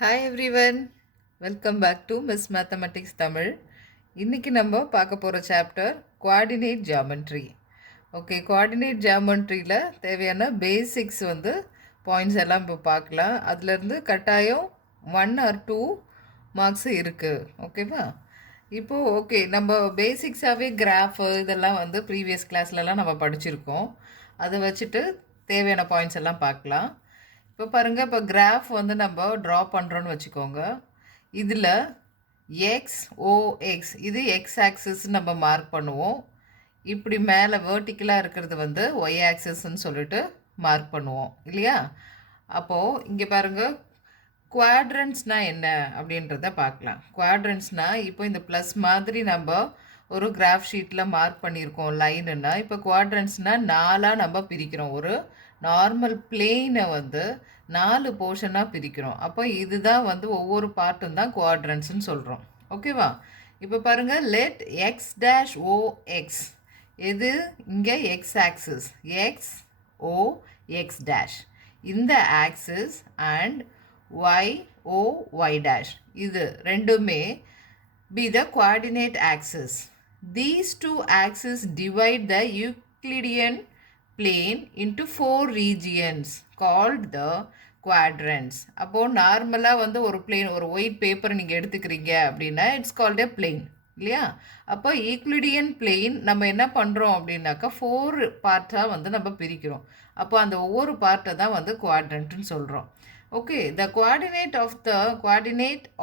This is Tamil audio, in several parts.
Hi everyone, welcome back to Miss Mathematics Tamil. இன்னைக்கு நம்ம பார்க்க போகிற chapter coordinate geometry. Okay, coordinate ஜியாமெட்ரியில் தேவையான பேசிக்ஸ் பாயிண்ட்ஸ் எல்லாம் இப்போ பார்க்கலாம். அதுலேருந்து கட்டாயம் 1 or 2 மார்க்ஸ் இருக்குது. ஓகேவா? இப்போது ஓகே, நம்ம பேசிக்ஸாகவே கிராஃபு இதெல்லாம் ப்ரீவியஸ் கிளாஸ்லலாம் நம்ம படிச்சிருக்கோம். அதை வச்சுட்டு தேவையான பாயிண்ட்ஸ் எல்லாம் பார்க்கலாம். இப்போ பாருங்கள், இப்போ கிராஃப் நம்ம ட்ரா பண்ணுறோன்னு வச்சுக்கோங்க. இதில் எக்ஸ் இது எக்ஸ் ஆக்சிஸ் நம்ம மார்க் பண்ணுவோம். இப்படி மேலே வேர்ட்டிக்கலாக இருக்கிறது ஒய் ஆக்சிஸ்ன்னு சொல்லிட்டு மார்க் பண்ணுவோம் இல்லையா? அப்போது இங்கே பாருங்கள், குவாட்ரண்ட்ஸ்னால் என்ன அப்படின்றத பார்க்கலாம். குவாட்ரண்ட்ஸ்னால் இப்போ இந்த ப்ளஸ் மாதிரி நம்ம ஒரு கிராஃப் ஷீட்டில் மார்க் பண்ணியிருக்கோம் லைனுன்னா, இப்போ குவாட்ரண்ட்ஸ்னால் 4ஆக நம்ம பிரிக்கிறோம். ஒரு நார்மல் பிளெயினை 4 போர்ஷனாக பிரிக்கிறோம். அப்போ இதுதான் ஒவ்வொரு பார்ட்டும் தான் குவாட்ரண்ட்ஸ்ன்னு சொல்கிறோம். ஓகேவா? இப்போ பாருங்கள், let X dash O X, இது இங்கே X axis, X O X dash இந்த axis, and Y O Y dash இது ரெண்டுமே be the coordinate axis. These two axes divide the Euclidean plane into 4 regions called the quadrants. அப்போ நார்மலாக ஒரு பிளேன், ஒரு ஒயிட் பேப்பர் நீங்கள் எடுத்துக்கிறீங்க அப்படின்னா இட்ஸ் கால்ட் எ பிளேன் இல்லையா? அப்போ ஈக்லிடியன் பிளேன் நம்ம என்ன பண்ணுறோம் அப்படின்னாக்கா 4 பார்ட்டாக நம்ம பிரிக்கிறோம். அப்போ அந்த ஒவ்வொரு பார்ட்டை தான் குவாட்ரண்ட்னு சொல்கிறோம். Okay, the coordinate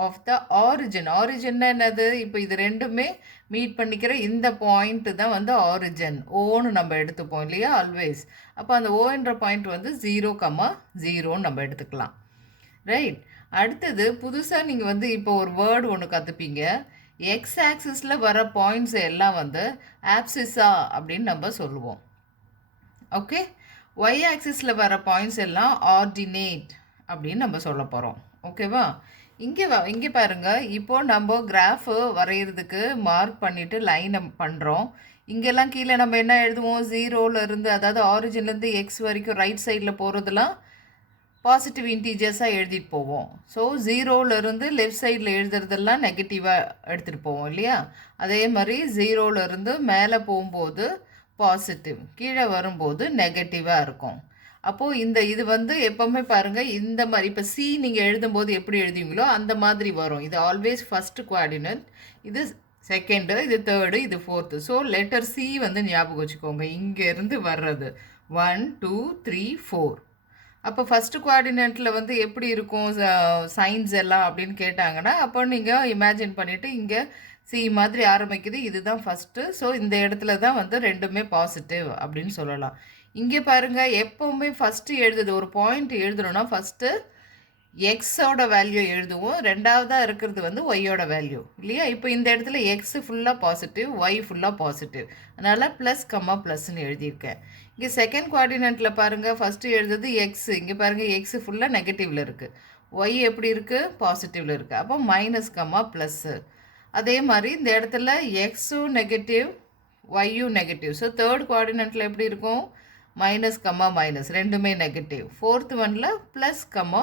of the origin என்னது? இப்போ இது ரெண்டுமே மீட் பண்ணிக்கிற இந்த பாயிண்ட்டு தான் ஆரிஜின், ஓன்னு நம்ம எடுத்துப்போம் இல்லையா ஆல்வேஸ். அப்போ அந்த ஓன்ற பாயிண்ட் 0,0ன்னு நம்ம எடுத்துக்கலாம். ரைட். அடுத்தது புதுசாக நீங்கள் இப்போ ஒரு வேர்டு ஒன்று கற்றுப்பீங்க. எக்ஸ் ஆக்சிஸில் வர பாயிண்ட்ஸ் எல்லாம் ஆப்சிஸா அப்படின்னு நம்ம சொல்லுவோம். ஓகே, ஒய் ஆக்சிஸில் வர பாயிண்ட்ஸ் எல்லாம் ஆர்டினேட் அப்படின்னு நம்ம சொல்ல போகிறோம். ஓகேவா? இங்கே பாருங்கள், இப்போது நம்ம கிராஃபு வரைகிறதுக்கு மார்க் பண்ணிவிட்டு லைனை பண்ணுறோம். இங்கெல்லாம் கீழே நம்ம என்ன எழுதுவோம்? 0லேருந்து, அதாவது ஆரிஜின்லேருந்து எக்ஸ் வரைக்கும் ரைட் சைடில் போகிறதுலாம் பாசிட்டிவ் இன்டீஜர்ஸாக எழுதிட்டு போவோம். ஸோ 0லேருந்து லெஃப்ட் சைடில் எழுதுறதெல்லாம் நெகட்டிவாக எடுத்துகிட்டு போவோம் இல்லையா? அதே மாதிரி 0லேருந்து மேலே போகும்போது பாசிட்டிவ், கீழே வரும்போது நெகட்டிவாக இருக்கும். அப்போது இது எப்போவுமே பாருங்கள், இந்த மாதிரி இப்போ சி நீங்கள் எழுதும்போது எப்படி எழுதுவீங்களோ அந்த மாதிரி வரும். இது ஆல்வேஸ் ஃபஸ்ட்டு குவார்டினேட், இது செகண்டு, இது தேர்டு, இது ஃபோர்த்து. ஸோ லெட்டர் சி ஞாபகம் வச்சுக்கோங்க, இங்கேருந்து வர்றது 1 2 3 4. அப்போ ஃபஸ்ட்டு குவார்டினேட்டில் எப்படி இருக்கும் சைன்ஸ் எல்லாம் அப்படின்னு கேட்டாங்கன்னா, அப்போ நீங்கள் இமேஜின் பண்ணிவிட்டு இங்கே சி மாதிரி ஆரம்பிக்குது, இதுதான் ஃபஸ்ட்டு. ஸோ இந்த இடத்துல தான் ரெண்டுமே பாசிட்டிவ் அப்படின்னு சொல்லலாம். இங்கே பாருங்கள், எப்போவுமே ஃபஸ்ட்டு எழுதுது ஒரு பாயிண்ட் எழுதுறோன்னா ஃபஸ்ட்டு எக்ஸோட வேல்யூ எழுதுவோம், ரெண்டாவதாக இருக்கிறது ஒய்யோட வேல்யூ இல்லையா? இப்போ இந்த இடத்துல எக்ஸ் ஃபுல்லாக பாசிட்டிவ், ஒய் ஃபுல்லாக பாசிட்டிவ், அதனால் ப்ளஸ் கம்மா ப்ளஸ்ன்னு எழுதியிருக்கேன். இங்கே செகண்ட் குவார்டினேட்டில் பாருங்கள், ஃபஸ்ட்டு எழுதுது எக்ஸ், இங்கே பாருங்கள் எக்ஸ் ஃபுல்லாக நெகட்டிவில் இருக்குது, ஒய் எப்படி இருக்குது? பாசிட்டிவில் இருக்குது. அப்போ மைனஸ் கம்மா ப்ளஸ்ஸு. அதே மாதிரி இந்த இடத்துல எக்ஸும் நெகட்டிவ், ஒய்யும் நெகட்டிவ். ஸோ தேர்ட் குவார்டினேட்டில் எப்படி இருக்கும்? மைனஸ் கம்மா மைனஸ், ரெண்டுமே நெகட்டிவ். ஃபோர்த் ஒனில் ப்ளஸ் கம்மா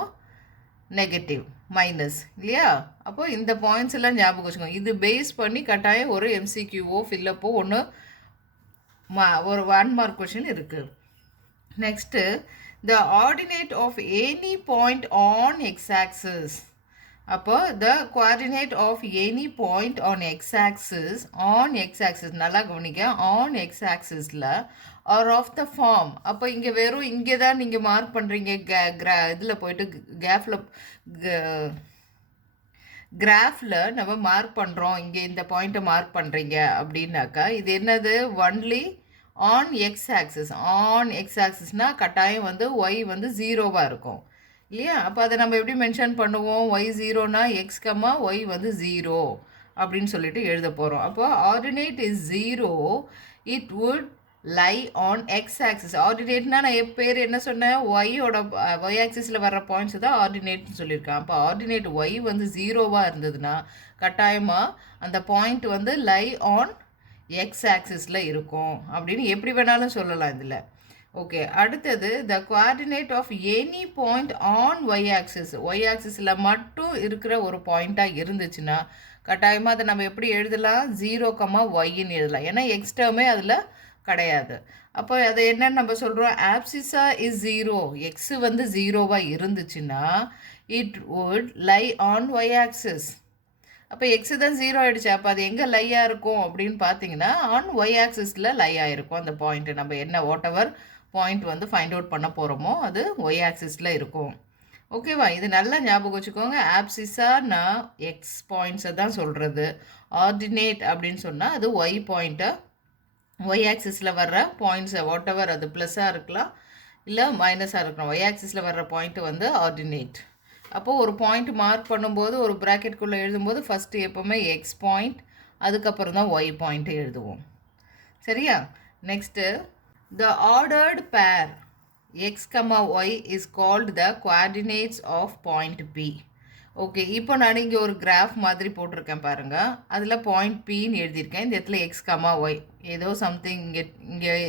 நெகட்டிவ் மைனஸ் இல்லையா? அப்போது இந்த பாயிண்ட்ஸ் எல்லாம் ஞாபகம் வச்சுக்கோங்க. இது பேஸ் பண்ணி கட்டாயம் ஒரு எம்சிக்யூவோ ஃபில்லப்போ ஒன்று ஒரு 1 மார்க் கொஷின் இருக்குது. Next, the ordinate of any point on x axis. அப்போ the coordinate of any point on x axis, நல்லா கவனிக்க, ஆன் எக்ஸ் ஆக்சிஸில் ஆர் ஆஃப் த ஃபார்ம். அப்போ இங்கே வெறும் இங்கே தான் நீங்கள் மார்க் பண்ணுறீங்க, இதில் போயிட்டு கிராஃபில் நம்ம மார்க் பண்ணுறோம், இங்கே இந்த பாயிண்ட்டை மார்க் பண்ணுறீங்க அப்படின்னாக்கா இது என்னது? Only on x axis. On x ஆக்சிஸ்னால் கட்டாயம் ஒய் 0வாக இருக்கும் இல்லையா? அப்போ அதை நம்ம எப்படி மென்ஷன் பண்ணுவோம்? ஒய் 0னா எக்ஸ் கம்மா ஒய் 0 அப்படின்னு சொல்லிட்டு எழுத போகிறோம். அப்போ ordinate is 0, it would lie on x axis. ஆர்டினேட்னா நான் பேர் என்ன சொன்னேன்? ஒய்யோட ஒய் ஆக்சிஸில் வர்ற பாயிண்ட்ஸ் தான் ஆர்டினேட்னு சொல்லியிருக்கேன். அப்போ ஆர்டினேட் ஒய் 0வாக இருந்ததுன்னா கட்டாயமாக அந்த பாயிண்ட் லை ஆன் எக்ஸ் ஆக்சிஸில் இருக்கும் அப்படின்னு எப்படி வேணாலும் சொல்லலாம் இதில். ஓகே, அடுத்தது the coordinate of any point on y axis. y axisல மட்டும் இருக்கிற ஒரு பாயிண்டாக இருந்துச்சுன்னா கட்டாயமாக அதை நம்ம எப்படி எழுதலாம்? 0, yன்னு எழுதலாம். ஏன்னா எக்ஸ் டேர்மே அதில் கிடையாது. அப்போ அதை என்னன்னு நம்ம சொல்கிறோம்? ஆப்சிஸா இஸ் 0. எக்ஸ் வந்து 0வாக இருந்துச்சுன்னா it would lie on y axis. அப்போ எக்ஸு தான் 0 ஆகிடுச்சு. அப்போ அது எங்கே லையாக இருக்கும் அப்படின்னு பார்த்தீங்கன்னா ஆன் y ஆக்சிஸில் லை ஆகிருக்கும். அந்த பாயிண்ட்டு நம்ம என்ன வாட் எவர் பாயிண்ட் வந்து ஃபைண்ட் அவுட் பண்ண போகிறோமோ அது y ஆக்சிஸில் இருக்கும். ஓகேவா? இது நல்லா ஞாபகம் வச்சுக்கோங்க. ஆப்சிஸானா எக்ஸ் பாயிண்ட்ஸை தான் சொல்கிறது. ஆர்டினேட் அப்படின்னு சொன்னால் அது ஒய் பாயிண்ட்டை, ஒய் ஆக்சிஸில் வர்ற பாயிண்ட்ஸை வாட் எவர் அது ப்ளஸ்ஸாக இருக்கலாம் இல்லை மைனஸாக இருக்கலாம். ஒய் ஆக்சிஸில் வர்ற பாயிண்ட்டு வந்து ஆர்டினேட். அப்போது ஒரு பாயிண்ட் மார்க் பண்ணும்போது ஒரு ப்ராக்கெட்குள்ளே எழுதும்போது ஃபஸ்ட்டு எப்போவுமே எக்ஸ் பாயிண்ட், அதுக்கப்புறம் தான் ஒய் பாயிண்ட்டு எழுதுவோம். சரியா? Next the ordered pair x, y is called the coordinates of point P. Okay, இப்போ நான் இங்கே ஒரு கிராஃப் மாதிரி போட்டிருக்கேன் பாருங்கள். அதில் பாயிண்ட் பின்னு எழுதியிருக்கேன். இந்த இடத்துல x, y ஏதோ சம்திங்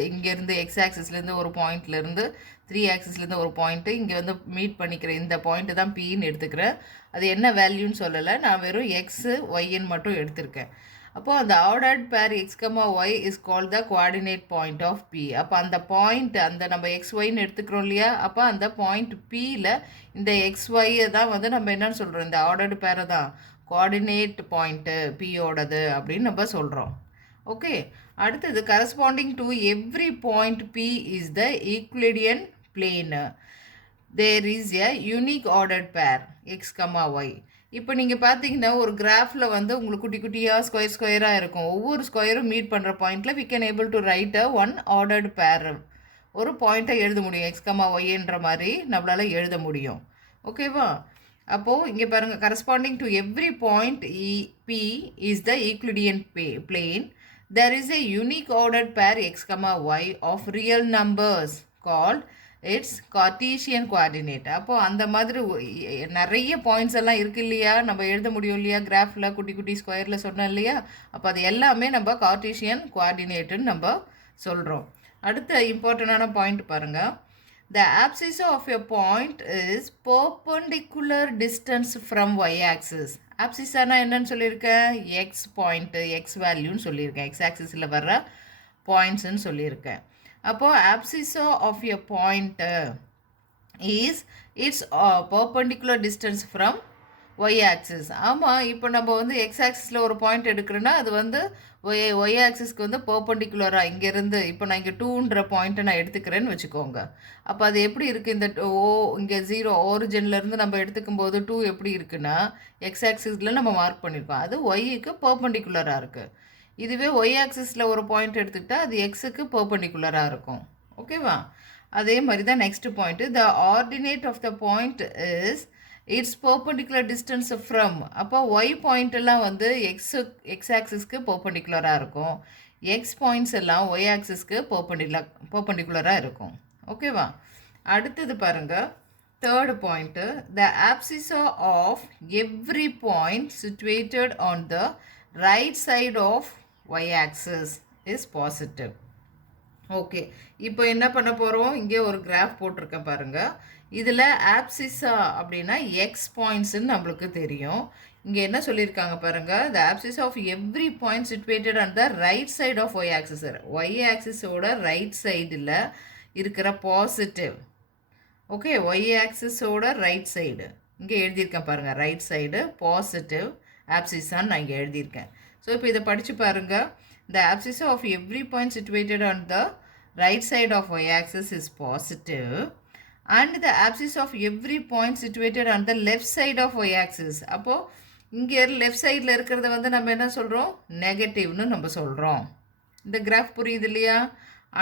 இங்கேருந்து எக்ஸ் ஆக்சிஸ்லேருந்து ஒரு பாயிண்ட்லேருந்து 3 ஆக்சிஸ்லேருந்து ஒரு பாயிண்ட்டு இங்கே வந்து மீட் பண்ணிக்கிறேன். இந்த பாயிண்ட்டு தான் பின்னு எடுத்துக்கிறேன். அது என்ன வேல்யூன்னு சொல்லலை, நான் வெறும் எக்ஸு ஒய்ன்னு மட்டும் எடுத்திருக்கேன். அப்போது அந்த ordered pair X, Y is called the coordinate point of P. அப்போ அந்த பாயிண்ட் அந்த நம்ம எக்ஸ் ஒய்ன்னு எடுத்துக்கிறோம் இல்லையா? அப்போ அந்த பாயிண்ட் பியில் இந்த எக்ஸ் ஒய்யை தான் வந்து நம்ம என்னன்னு சொல்கிறோம்? இந்த ஆர்டர்டு பேரை தான் கோஆர்டினேட் பாயிண்ட்டு பியோடது அப்படின்னு நம்ம சொல்கிறோம். ஓகே, அடுத்தது corresponding to every point P is the Euclidean plane. There is a unique ordered pair X, y. இப்போ நீங்கள் பார்த்தீங்கன்னா ஒரு கிராஃபில் வந்து உங்களுக்கு குட்டி குட்டியாக ஸ்கொயராக இருக்கும். ஒவ்வொரு ஸ்கொயரும் மீட் பண்ணுற பாயிண்டில் we can able to write one ordered pair. ஒரு பாயிண்ட்டை எழுத முடியும். எக்ஸ், ஒய்ன்ற மாதிரி நம்மளால் எழுத முடியும். ஓகேவா? அப்போது இங்கே பாருங்கள், corresponding to every point P is the Euclidean plane. there is a unique ordered pair x, y of real numbers called it's Cartesian coordinate. அப்போது அந்த மாதிரி நிறைய பாயிண்ட்ஸ் எல்லாம் இருக்குது இல்லையா? நம்ம எழுத முடியும் இல்லையா? கிராஃபில் குட்டி குட்டி ஸ்கொயரில் சொன்னோம் இல்லையா? அப்போ அது எல்லாமே நம்ம கார்டீசியன் கோஆர்டினேட்டுன்னு நம்ம சொல்கிறோம். அடுத்த இம்பார்ட்டண்டான பாயிண்ட் பாருங்கள். The abscissa of a point is perpendicular distance from y axis. ஆப்சிஸானா என்னன்னு சொல்லியிருக்கேன்? எக்ஸ் பாயிண்ட்டு, எக்ஸ் வேல்யூன்னு சொல்லியிருக்கேன். எக்ஸ் ஆக்சிஸில் வர்ற பாயிண்ட்ஸ்ன்னு சொல்லியிருக்கேன். அப்போது abscissa of a point is its perpendicular distance from y axis. ஆமாம், இப்போ நம்ம வந்து எக்ஸ் ஆக்சிஸில் ஒரு பாயிண்ட் எடுக்கிறோன்னா அது வந்து ஒய் ஆக்சிஸ்க்கு வந்து பர்பண்டிகுலராக இங்கேருந்து இப்போ நான் இங்கே 2ன்ற பாயிண்ட்டை நான் எடுத்துக்கிறேன்னு வச்சுக்கோங்க. அப்போ அது எப்படி இருக்குது? இந்த இங்கே 0 ஓரிஜின்லேருந்து நம்ம எடுத்துக்கும் போது 2 எப்படி இருக்குன்னா எக்ஸ் ஆக்சிஸில் நம்ம மார்க் பண்ணியிருக்கோம். அது ஒய்க்கு பர்பண்டிகுலராக இருக்குது. இதுவே ஒய் ஆக்சிஸில் ஒரு பாயிண்ட் எடுத்துக்கிட்டால் அது எக்ஸுக்கு பர்பண்டிகுலராக இருக்கும். ஓகேவா? அதே மாதிரி தான் next point. The ordinate of the point is its perpendicular distance from. அப்போ ஒய் பாயிண்ட் எல்லாம் வந்து எக்ஸ் ஆக்சிஸ்க்கு பர்பண்டிகுலராக இருக்கும். எக்ஸ் பாயிண்ட்ஸ் எல்லாம் ஒய் ஆக்சிஸ்க்கு பர்பண்டிகுலராக இருக்கும். ஓகேவா? அடுத்தது பாருங்கள், third point. The abscissa of every point situated on the right side of y-axis is positive. Okay, இப்போ என்ன பண்ண போகிறோம்? இங்கே ஒரு கிராஃப் போட்டிருக்கேன் பாருங்கள். இதில் ஆப்சிஸா அப்படின்னா எக்ஸ் பாயிண்ட்ஸ்ன்னு நம்மளுக்கு தெரியும். இங்கே என்ன சொல்லியிருக்காங்க பாருங்கள். The abscissa of every point situated on the right side of y axis. Y ஆக்சிஸோட ரைட் சைடில் இருக்கிற பாசிட்டிவ். ஓகே, ஒய் ஆக்சிஸோட ரைட் சைடு இங்கே எழுதியிருக்கேன் பாருங்கள். ரைட் சைடு பாசிட்டிவ் ஆப்சிஸான்னு நான் இங்கே எழுதியிருக்கேன். ஸோ இப்போ இதை படித்து பாருங்கள். The abscissa of every point situated on the right side of y axis is positive and the abscissa of every point situated on the left side of y axis. அப்போது இங்கே லெஃப்ட் சைடில் இருக்கிறத வந்து நம்ம என்ன சொல்கிறோம்? நெகட்டிவ்னு நம்ம சொல்கிறோம். இந்த கிராஃப் புரியுது இல்லையா?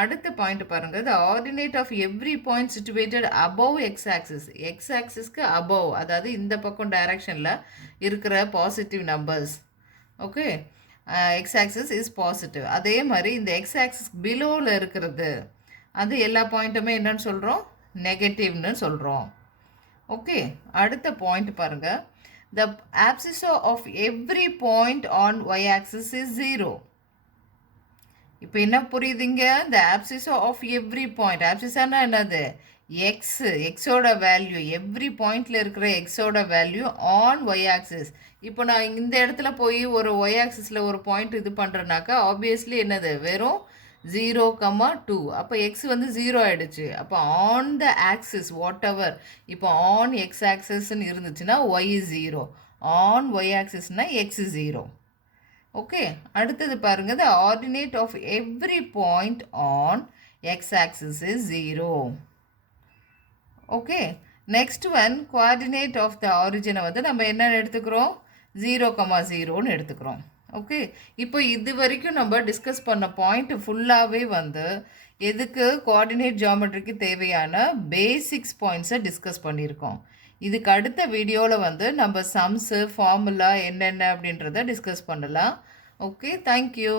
அடுத்த பாயிண்ட் பாருங்கள். The ordinate of every point situated above x axis. X ஆக்சிஸ்க்கு அபவ், அதாவது இந்த பக்கம் டைரக்ஷனில் இருக்கிற positive numbers. Okay, x axis is positive. அதே மாதிரி இந்த எக்ஸ் ஆக்சிஸ் பிலோவில் இருக்கிறது அது எல்லா பாயிண்ட்டுமே என்னன்னு சொல்கிறோம்? நெகட்டிவ்னு சொல்கிறோம். ஓகே, அடுத்த பாயிண்ட் பாருங்கள். The abscissa of every point on y axis is 0. இப்போ என்ன புரியுதுங்க? the abscissa of every point. abscissனா என்னது? எக்ஸ், எக்ஸோட வேல்யூ, எவ்ரி பாயிண்ட்ல இருக்கிற எக்ஸோட வேல்யூ ஆன் ஒய் ஆக்சிஸ். இப்போ நான் இந்த இடத்துல போய் ஒரு ஒய் ஆக்சிஸில் ஒரு பாயிண்ட் இது பண்ணுறேனாக்கா ஆப்வியஸ்லி என்னது? வெறும் 0,2. அப்போ எக்ஸ் வந்து 0 ஆயிடுச்சு. அப்போ on the axis whatever, இப்போ ஆன் எக்ஸ் ஆக்சிஸ்ன்னு இருந்துச்சுன்னா ஒய் 0, ஆன் ஒய் ஆக்சிஸ்னா எக்ஸ் 0. ஓகே, அடுத்தது பாருங்க, the ordinate of every point on x axis is 0. Okay, next one coordinate of the origin வந்து நம்ம என்ன எடுத்துக்கிறோம்? 0,0ன்னு எடுத்துக்கிறோம். ஓகே, இப்போ இது வரைக்கும் நம்ம டிஸ்கஸ் பண்ண பாயிண்ட் ஃபுல்லாகவே வந்து எதுக்கு? கோஆர்டினேட் ஜியாமெட்ரிக்கு தேவையான பேசிக்ஸ் பாயிண்ட்ஸை டிஸ்கஸ் பண்ணியிருக்கோம். இதுக்கு அடுத்த வீடியோவில் வந்து நம்ம சம்ஸு ஃபார்முலா என்னென்ன அப்படின்றத டிஸ்கஸ் பண்ணலாம். Okay, thank you.